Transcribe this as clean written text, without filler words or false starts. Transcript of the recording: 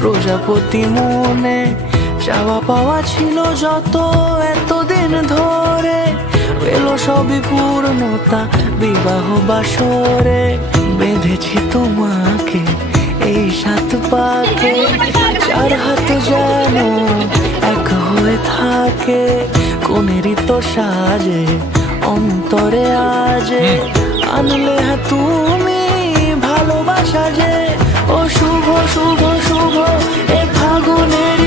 প্রজাপতি মনে চাওয়া পাওয়া ছিল যত এতদিন ধরে, এলো সবই পূর্ণতা বিবাহ বাসরে। বেঁধেছি তোমাকে এই সাত পাকে, চার হাত যেন এক হয়ে থাকে। কোনেরই তো সাজে অন্তরে আজে, আনলে হ্যাঁ তুমি ভালোবাসা যে। ও শুভ শুভ শুভ এ ফাগুনের